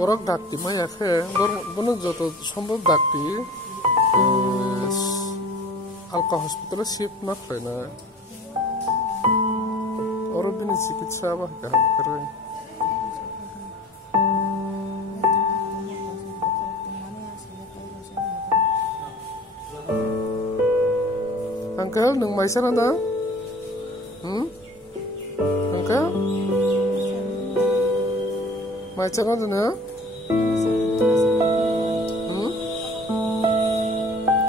borok dakti maya khe bono joto সম্ভব dakti alka hospital shift ma khayna oro bini chikitsa ba gaham kare Uncle nung mai sana da Uncle mai sana da na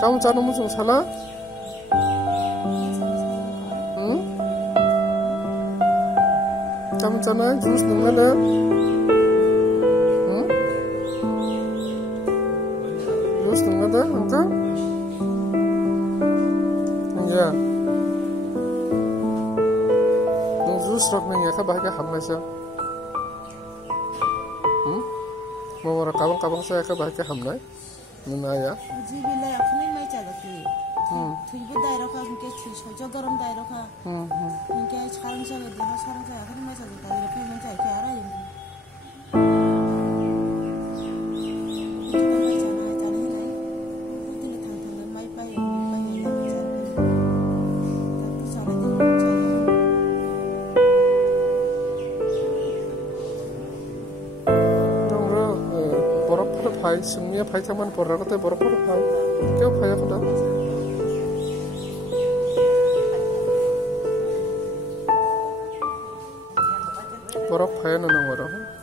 kamu canu musuh sana kamu cana jus nung ada jus nung ada Uncle ya nung jus rok neng ya kabah ka hamai sa mau orang kabang saya kabah ka hamai nuna ya ji bila akhne mai chalaki thuybu dairokha unke sojo garam dairokha unke sarang sa deha sarang sa akhne mai chalaki dairokha mai chai ke ara yin Pai semua pai taman pora kata pora pai kau pai apa dah pora pai nana orang